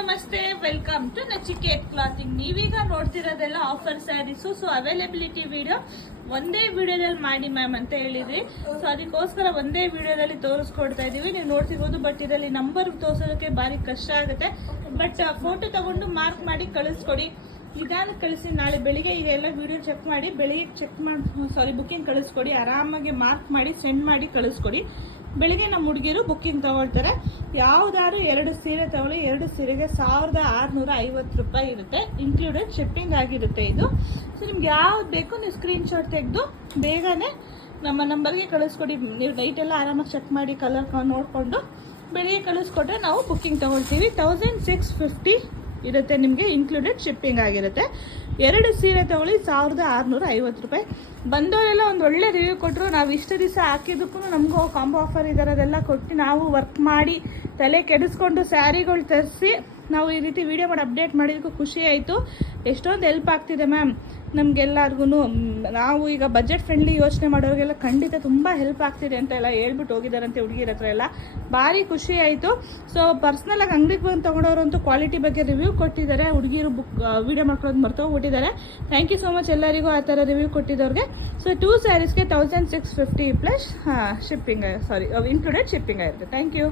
ನಮಸ್ತೆ, welcome to Nachiket clothing. ನೀವೀಗ ನೋಡ್ತಿರೋದೆಲ್ಲ offer saris. So availability video ಒಂದೇ ವಿಡಿಯೋದಲ್ಲಿ ಮಾಡಿ ಮ್ಯಾಮ್ ಅಂತ ಹೇಳಿದ್ರಿ. ಸೊ ಅದಕ್ಕೋಸ್ಕರ ಒಂದೇ ವಿಡಿಯೋದಲ್ಲಿ ತೋರಿಸ್ಕೊಡ್ತಾ ಇದೀವಿ. ನೀವು ನೋಡ್ತಿರ್ಬೋದು, ಬಟ್ ಇದರಲ್ಲಿ ನಂಬರ್ ತೋರ್ಸೋದಕ್ಕೆ ಭಾರಿ ಕಷ್ಟ ಆಗುತ್ತೆ. ಬಟ್ ಫೋಟೋ ತಗೊಂಡು ಮಾರ್ಕ್ ಮಾಡಿ ಕಳಿಸ್ಕೊಡಿ. ನಿಧಾನಕ್ಕೆ ಕಳಿಸಿ. ನಾಳೆ ಬೆಳಿಗ್ಗೆ ಈಗ ಎಲ್ಲ ವಿಡಿಯೋ ಚೆಕ್ ಮಾಡಿ ಬೆಳಿಗ್ಗೆ ಚೆಕ್ ಮಾಡಿ ಬುಕ್ಕಿಂಗ್ ಕಳಿಸ್ಕೊಡಿ. ಆರಾಮಾಗಿ ಮಾರ್ಕ್ ಮಾಡಿ ಸೆಂಡ್ ಮಾಡಿ ಕಳಿಸ್ಕೊಡಿ. ಬೆಳಿಗ್ಗೆ ನಮ್ಮ ಹುಡುಗಿರು ಬುಕ್ಕಿಂಗ್ ತಗೊಳ್ತಾರೆ. ಯಾವ್ದಾದ್ರು 2 ಸೀರೆ ತಗೊಳ್ಳಿ. 2 ಸೀರೆಗೆ 1650 ರೂಪಾಯಿ ಇರುತ್ತೆ, ಇನ್ಕ್ಲೂಡೆಡ್ ಶಿಪ್ಪಿಂಗ್ ಆಗಿರುತ್ತೆ ಇದು. ಸೊ ನಿಮ್ಗೆ ಯಾವ್ದು ಬೇಕು ನೀವು ಸ್ಕ್ರೀನ್ಶಾಟ್ ತೆಗೆದು ಬೇಗನೆ ನಮ್ಮ ನಂಬರ್ಗೆ ಕಳಿಸ್ಕೊಡಿ. ನೀವು ನೈಟೆಲ್ಲ ಆರಾಮಾಗಿ ಚೆಕ್ ಮಾಡಿ ಕಲರ್ ನೋಡಿಕೊಂಡು ಬೆಳಿಗ್ಗೆ ಕಳಿಸ್ಕೊಟ್ರೆ ನಾವು ಬುಕ್ಕಿಂಗ್ ತಗೊಳ್ತೀವಿ. 1650 ಇರುತ್ತೆ ನಿಮಗೆ, ಇನ್ಕ್ಲೂಡೆಡ್ ಶಿಪ್ಪಿಂಗ್ ಆಗಿರುತ್ತೆ. 2 ಸೀರೆ ತಗೊಳ್ಳಿ 1650 ರೂಪಾಯಿ. ಬಂದವರೆಲ್ಲ ಒಂದು ಒಳ್ಳೆ ರಿವ್ಯೂ ಕೊಟ್ಟರು. ನಾವು ಇಷ್ಟು ದಿವಸ ಹಾಕಿದ್ದಕ್ಕೂ ನಮಗೂ ಕಾಂಬೋ ಆಫರ್ ಇದರದೆಲ್ಲ ಕೊಟ್ಟು ನಾವು ವರ್ಕ್ ಮಾಡಿ ತಲೆ ಕೆಡಿಸ್ಕೊಂಡು ಸ್ಯಾರಿಗಳು ತರಿಸಿ ನಾವು ಈ ರೀತಿ ವಿಡಿಯೋ ಮಾಡಿ ಅಪ್ಡೇಟ್ ಮಾಡಿದ್ದಕ್ಕೂ ಖುಷಿ ಆಯಿತು. ಎಷ್ಟೊಂದು ಹೆಲ್ಪ್ ಆಗ್ತಿದೆ ಮ್ಯಾಮ್ ನಮಗೆಲ್ಲರಿಗೂ. ನಾವು ಈಗ ಬಜೆಟ್ ಫ್ರೆಂಡ್ಲಿ ಯೋಚನೆ ಮಾಡೋರಿಗೆಲ್ಲ ಖಂಡಿತ ತುಂಬ ಹೆಲ್ಪ್ ಆಗ್ತಿದೆ ಅಂತ ಎಲ್ಲ ಹೇಳ್ಬಿಟ್ಟು ಹೋಗಿದ್ದಾರಂತೆ ಹುಡುಗಿರ ಹತ್ರ ಎಲ್ಲ. ಭಾರಿ ಖುಷಿ ಆಯಿತು. ಸೊ ಪರ್ಸ್ನಲಾಗಿ ಅಂಗಡಿಗೆ ಬಂದು ತೊಗೊಂಡವ್ರಂತೂ ಕ್ವಾಲಿಟಿ ಬಗ್ಗೆ ರಿವ್ಯೂ ಕೊಟ್ಟಿದ್ದಾರೆ. ಹುಡುಗಿರು ವಿಡಿಯೋ ಮಾಡ್ಕೊಳ್ಳೋದು ಮರ್ತೋಗ್ಬಿಟ್ಟಿದ್ದಾರೆ. ಥ್ಯಾಂಕ್ ಯು ಸೋ ಮಚ್ ಎಲ್ಲರಿಗೂ ಆ ಥರ ರಿವ್ಯೂ ಕೊಟ್ಟಿದ್ದವ್ರಿಗೆ. ಸೊ 2 ಸ್ಯಾರೀಸ್ಗೆ 1650 ಪ್ಲಸ್ ಶಿಪ್ಪಿಂಗ್ ಇನ್ಕ್ಲೂಡೆಡ್ ಶಿಪ್ಪಿಂಗ್ ಆಗಿರುತ್ತೆ. Thank you.